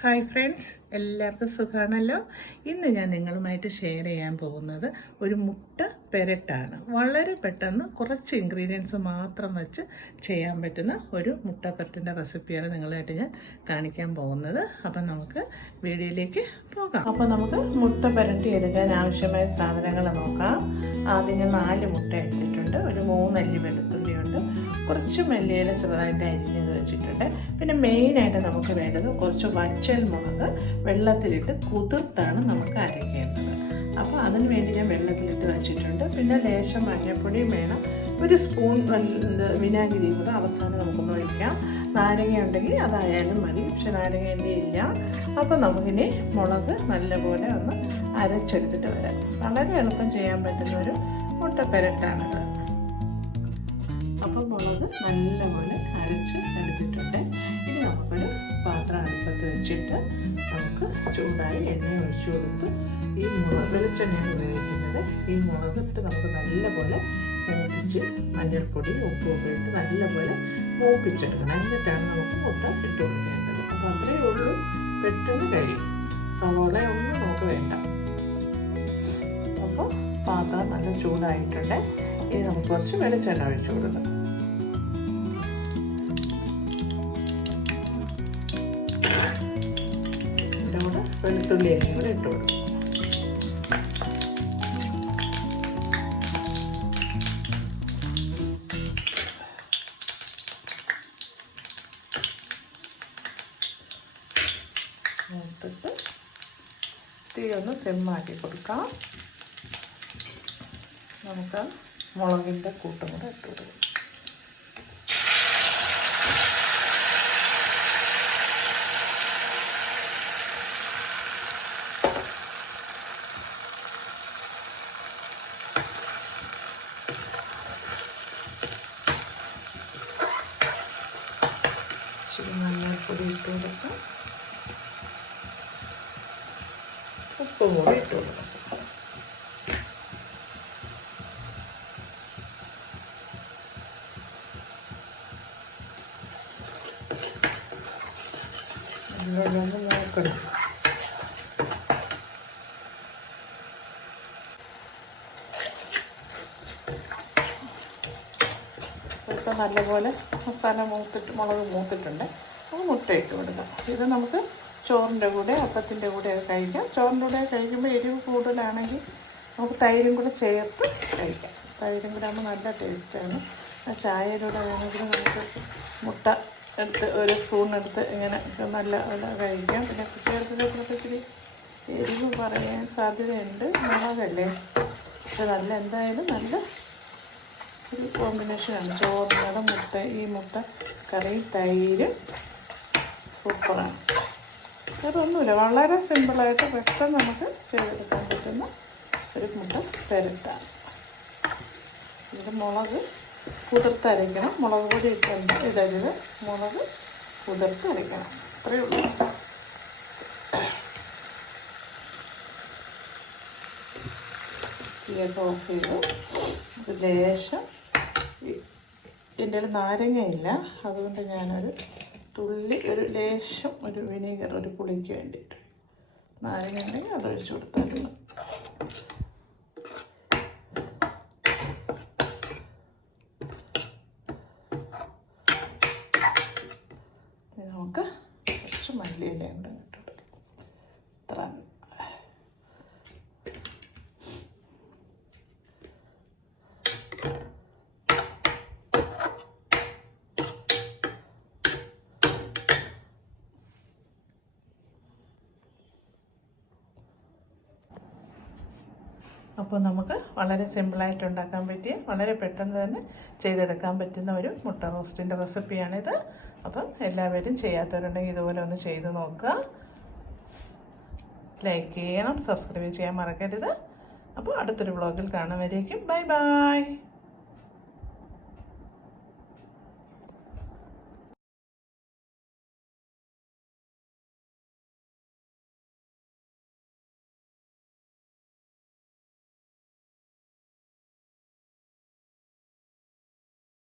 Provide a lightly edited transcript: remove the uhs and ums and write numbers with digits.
Hi friends, എല്ലാവർക്കും സുഖമാണല്ലോ. ഇന്ന് ഞാൻ നിങ്ങളുമായിട്ട് ഷെയർ ചെയ്യാൻ പോകുന്നത് ഒരു മുട്ട പെരട്ടാണ്. വളരെ പെട്ടെന്ന് കുറച്ച് ഇൻഗ്രീഡിയൻസ് മാത്രം വെച്ച് ചെയ്യാൻ പറ്റുന്ന ഒരു മുട്ട പെരട്ടിൻ്റെ റെസിപ്പിയാണ് നിങ്ങളായിട്ട് ഞാൻ കാണിക്കാൻ പോകുന്നത്. അപ്പം നമുക്ക് വീഡിയോയിലേക്ക് പോകാം. അപ്പോൾ നമുക്ക് മുട്ട പെരട്ടി എടുക്കാൻ ആവശ്യമായ സാധനങ്ങൾ നോക്കാം. ആദ്യം ഞാൻ 4 മുട്ട എടുത്തിട്ടുണ്ട്, ഒരു 3 അല്ലി വെളുത്തുള്ളിയുണ്ട്, കുറച്ച് മല്ലിയില ചെറുതായിട്ട് അരിഞ്ഞത് വെച്ചിട്ടുണ്ട്. പിന്നെ മെയിനായിട്ട് നമുക്ക് വേണ്ടത് കുറച്ച് വറ്റൽ മുളക് വെള്ളത്തിലിട്ട് കുതിർത്താണ് നമുക്ക് അരയ്ക്കേണ്ടത്. അപ്പോൾ അതിന് വേണ്ടി ഞാൻ വെള്ളത്തിലിട്ട് വെച്ചിട്ടുണ്ട്. പിന്നെ ലേശം മഞ്ഞൾപ്പൊടിയും വേണം, ഒരു സ്പൂൺ വിനാഗിരി കൂടെ അവസാനം നമുക്കൊന്ന് ഒഴിക്കാം. നാരങ്ങ ഉണ്ടെങ്കിൽ അതായാലും മതി, പക്ഷെ നാരങ്ങ എൻ്റെ ഇല്ല. അപ്പോൾ നമുക്കിനി മുളക് നല്ലപോലെ ഒന്ന് അരച്ചെടുത്തിട്ട് വരാം. വളരെ എളുപ്പം ചെയ്യാൻ പറ്റുന്ന ഒരു മുട്ട പെരട്ടാണിത്. അപ്പം മുളക് നല്ലപോലെ അരച്ച് എടുത്തിട്ടുണ്ട്. ഇനി നമുക്കൊരു പാത്രം അടുപ്പത്ത് വെച്ചിട്ട് നമുക്ക് ചൂടായി എണ്ണ ഒഴിച്ചു കൊടുത്ത് ഈ മുളക് വെളിച്ചെണ്ണയാണ് ഉപയോഗിക്കുന്നത്. ഈ മുളകിട്ട് നമുക്ക് നല്ലപോലെ മൂപ്പിച്ച് മഞ്ഞൾപ്പൊടി ഉപ്പൊക്കെ ഇട്ട് നല്ലപോലെ മൂപ്പിച്ചെടുക്കണം. എന്നിട്ടാണ് നമുക്ക് മുട്ട ഇട്ട് കൊടുക്കേണ്ടത്. അപ്പോൾ അത്രയേ ഉള്ളൂ, പെട്ടെന്ന് കഴിയും. സവോളയൊന്നും നമുക്ക് വേണ്ട. അപ്പോൾ പാത്രം നല്ല ചൂടായിട്ടുണ്ട്. ഇനി നമുക്ക് കുറച്ച് വെളിച്ചെണ്ണ ഒഴിച്ചു കൊടുക്കാം. ഇതിൻ്റെ കൂടെ വെളുത്തുള്ളി അരിയും കൂടെ ഇട്ട് കൊടുക്കും. എന്നിട്ട് തീ ഒന്ന് സിമ്മാക്കി കൊടുക്കാം. നമുക്ക് മുളകിൻ്റെ കൂട്ടും കൂടെ ഇട്ട് കൊടുക്കും. ഇച്ചിരി മഞ്ഞൾപ്പൊടി ഇട്ട് കൊടുക്കാം, ഉപ്പും കൂടി ഇട്ട് കൊടുക്കാം. നല്ലൊന്ന് നോക്കണം. ഇപ്പം നല്ലപോലെ മസാല മുളക് മൂത്തിട്ടുണ്ട്. അത് മുട്ട ഇട്ട് കൊടുക്കാം. ഇത് നമുക്ക് ചോറിൻ്റെ കൂടെ അപ്പത്തിൻ്റെ കൂടെയൊക്കെ കഴിക്കാം. ചോറിൻ്റെ കൂടെ കഴിക്കുമ്പോൾ എരിവ് കൂടുതലാണെങ്കിൽ നമുക്ക് തൈരും കൂടെ ചേർത്ത് കഴിക്കാം. തൈരും കൂടെ ആകുമ്പോൾ നല്ല ടേസ്റ്റാണ്. ചായയുടെ കൂടെ വേണമെങ്കിൽ നമുക്ക് മുട്ട എടുത്ത് ഒരു സ്പൂണെടുത്ത് ഇങ്ങനെ നല്ല കഴിക്കാം. പിന്നെ കുട്ടികൾക്ക് ചിലപ്പോൾ ഇച്ചിരി എരിവ് പറയാൻ സാധ്യതയുണ്ട്, മുളകല്ലേ. പക്ഷെ നല്ല എന്തായാലും നല്ല ഒരു കോമ്പിനേഷനാണ്. ചോറിനോടെ മുട്ട, ഈ മുട്ട കറി തൈര് സൂപ്പറാണ്. വേറെ ഒന്നുമില്ല, വളരെ സിമ്പിളായിട്ട് പെട്ടെന്ന് നമുക്ക് ചെയ്തെടുക്കാൻ പറ്റുന്ന ഒരു മുട്ട പെരട്ടാണ്. ഇത് മുളക് കുതിർത്തരയ്ക്കണം. മുളക് പൊടി ഇടരുത്, മുളക് കുതിർത്തരയ്ക്കണം. അത്രയേ ഉള്ളൂ. തീയൊക്കെ ഓഫ് ചെയ്തു. അത് ലേശം, എൻ്റെ നാരങ്ങയില്ല, അതുകൊണ്ട് ഞാനൊരു തുള്ളി, ഒരു ലേശം ഒരു വിനീഗർ, ഒരു പുളിക്ക് വേണ്ടിയിട്ട് നാരങ്ങ ഉണ്ടെങ്കിൽ അത് ഒഴിച്ചു കൊടുത്തായിരുന്നു. നമുക്ക് കുറച്ച് മല്ലിയില ഉണ്ട് ഇട്ടിട്ട് ഇത്ര. അപ്പോൾ നമുക്ക് വളരെ സിമ്പിളായിട്ട് ഉണ്ടാക്കാൻ പറ്റിയ, വളരെ പെട്ടെന്ന് തന്നെ ചെയ്തെടുക്കാൻ പറ്റുന്ന ഒരു മുട്ട റോസ്റ്റിൻ്റെ റെസിപ്പിയാണിത്. അപ്പം എല്ലാവരും ചെയ്യാത്തവരുണ്ടെങ്കിൽ ഇതുപോലെ ഒന്ന് ചെയ്ത് നോക്കുക. ലൈക്ക് ചെയ്യണം, സബ്സ്ക്രൈബ് ചെയ്യാൻ മറക്കരുത്. അപ്പോൾ അടുത്തൊരു വ്ളോഗിൽ കാണുന്നവരേക്കും ബൈ ബൈ.